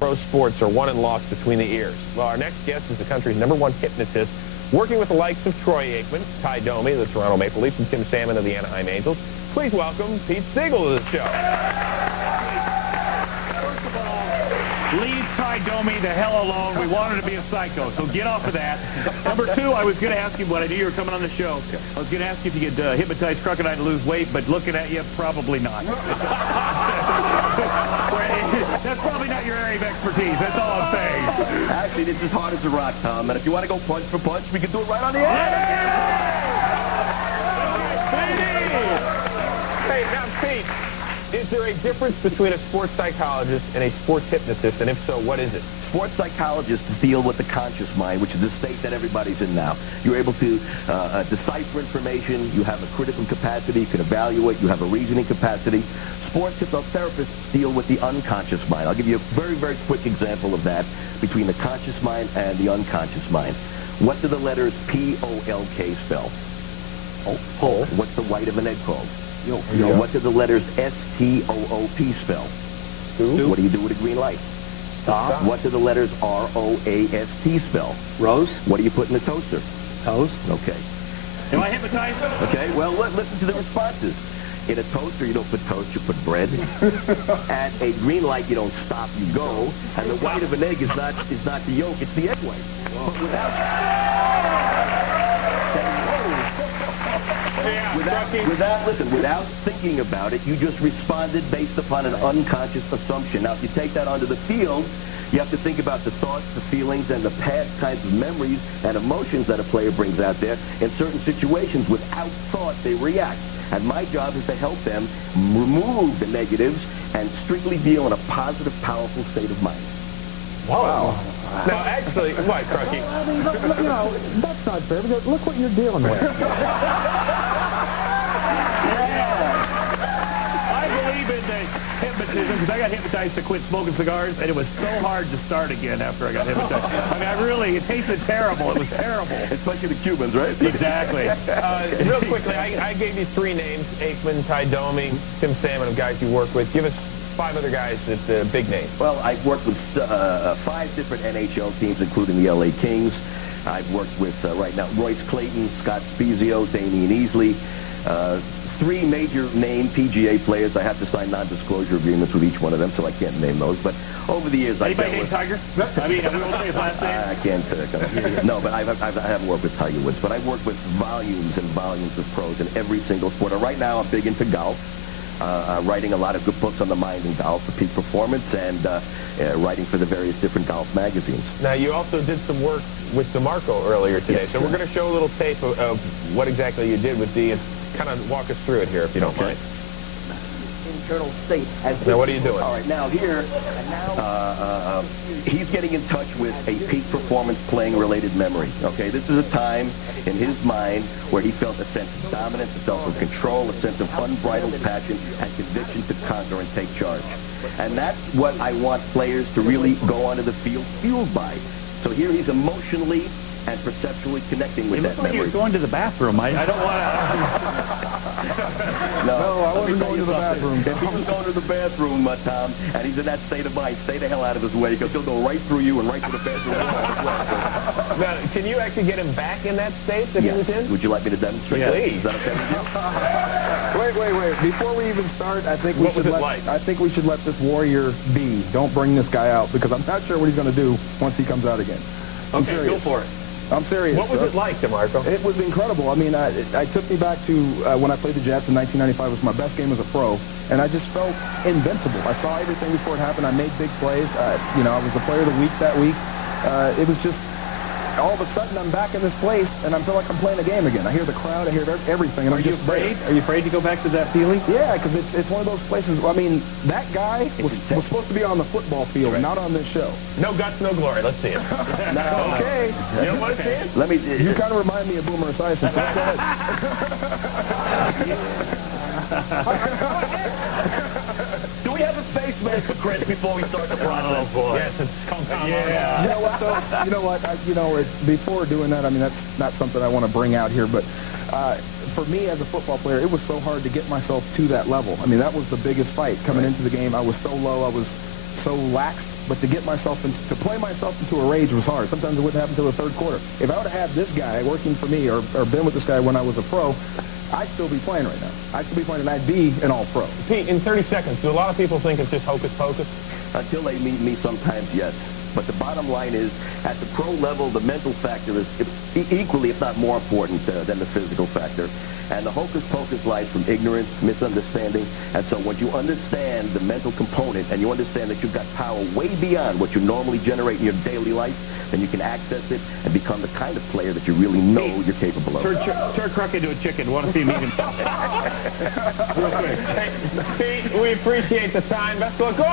pro sports are won and lost between the ears. Well, our next guest is the country's #1 hypnotist, working with the likes of Troy Aikman, Ty Domi, the Toronto Maple Leafs, and Tim Salmon of the Anaheim Angels. Please welcome Pete Siegel to the show. First of all, leave Ty Domi the hell alone. We want her to be a psycho, so get off of that. Number two, I was going to ask you, when I knew you were coming on the show, I was going to ask you if you could hypnotize Crocodile to lose weight, but looking at you, probably not. That's probably not your area of expertise. That's all I'm saying. Actually, it's as hard as a rock, Tom. And if you want to go punch for punch, we can do it right on the air. Hey, now, Pete, is there a difference between a sports psychologist and a sports hypnotist? And if so, what is it? Sports psychologists deal with the conscious mind, which is the state that everybody's in now. You're able to decipher information. You have a critical capacity. You can evaluate. You have a reasoning capacity. Sports hypnotherapists deal with the unconscious mind. I'll give you a very, very quick example of that between the conscious mind and the unconscious mind. What do the letters P-O-L-K spell? Pole. What's the white of an egg called? Yolk. What do the letters S-T-O-O-P spell? Soup. What do you do with a green light? Stop. What do the letters R-O-A-S-T spell? Rose. What do you put in the toaster? Toast. Okay. Am I hypnotized? Okay, well, listen to the responses. In a toaster, you don't put toast, you put bread. At a green light, you don't stop, you go. And the white of an egg is not the yolk, it's the egg white. But without thinking about it, you just responded based upon an unconscious assumption. Now, if you take that onto the field, you have to think about the thoughts, the feelings, and the past kinds of memories and emotions that a player brings out there. In certain situations, without thought, they react. And my job is to help them remove the negatives and strictly deal in a positive, powerful state of mind. Wow. Now, actually, what, Crucky? I mean, look, you know, that's not fair, because look what you're dealing with. I believe in the hypnotism, because I got hypnotized to quit smoking cigars, and it was so hard to start again after I got hypnotized. I mean, it tasted terrible. It was terrible. Especially the Cubans, right? Exactly. Real quickly, I gave you 3 names, Aikman, Ty Domi, Tim Salmon, of guys you work with. Give us 5 other guys that big names. Well, I've worked with 5 different NHL teams, including the LA Kings. I've worked with, right now, Royce Clayton, Scott Spezio, Damian Easley. 3 major name PGA players. I have to sign non-disclosure agreements with each one of them, so I can't name those. But over the years, anybody named Tiger? I mean, we won't say his last name. I can't. No, but I haven't worked with Tiger Woods. But I've worked with volumes and volumes of pros in every single sport. And right now, I'm big into golf. Writing a lot of good books on the mind in golf for peak performance, and writing for the various different golf magazines. Now, you also did some work with DeMarco earlier today, so we're going to show a little tape of what exactly you did with D, and kind of walk us through it here, if you don't mind. Internal state. Now, what are you doing? All right, now here, he's getting in touch with a peak performance playing-related memory. Okay, this is a time in his mind where he felt a sense of dominance, a sense of control, a sense of unbridled passion and conviction to conquer and take charge. And that's what I want players to really go onto the field fueled by. So here he's emotionally and perceptually connecting with that memory. He was going to the bathroom. I don't want to... No, I wasn't going to the bathroom. If he was going to the bathroom, Tom, and he's in that state of mind, stay the hell out of his way, because he'll go right through you and right to the bathroom. Now, can you actually get him back in that state that he was in? Would you like me to demonstrate? Yeah. Please. Is that okay with you? Wait. Before we even start, I think What was it like? I think we should let this warrior be. Don't bring this guy out, because I'm not sure what he's going to do once he comes out again. Okay, go for it. I'm serious. What was it like, DeMarco? It was incredible. I mean, it took me back to when I played the Jets in 1995. It was my best game as a pro, and I just felt invincible. I saw everything before it happened. I made big plays. You know, I was the player of the week that week. It was just, all of a sudden, I'm back in this place, and I feel like I'm playing a game again. I hear the crowd, I hear everything, and I'm just afraid? Are you afraid to go back to that feeling? Yeah, because it's one of those places. I mean, that guy was supposed to be on the football field, not on this show. No guts, no glory. Let's see it. Okay. You don't want to see it? You kind of remind me of Boomer Esiason. So go ahead. Do we have a face mask for Chris before we start the process? Yes, it's compound. Yeah. You know what, though? Before doing that, I mean, that's not something I want to bring out here, but for me as a football player, it was so hard to get myself to that level. I mean, that was the biggest fight coming into the game. I was so low. I was so lax but to get myself to play myself into a rage was hard. Sometimes it wouldn't happen until the third quarter. If I would have had this guy working for me or been with this guy when I was a pro, I'd still be playing right now. I'd still be playing, and I'd be an all-pro. Pete, in 30 seconds, do a lot of people think it's just hocus pocus? Until they meet me, sometimes, yes. But the bottom line is, at the pro level, the mental factor is equally, if not more important than the physical factor. And the hocus pocus lies from ignorance, misunderstanding. And so when you understand the mental component and you understand that you've got power way beyond what you normally generate in your daily life, then you can access it and become the kind of player that you really know you're capable of. Turn Kruk into a chicken. Want to see him eat himself. Real quick. Hey, Pete, we appreciate the time. Best of luck.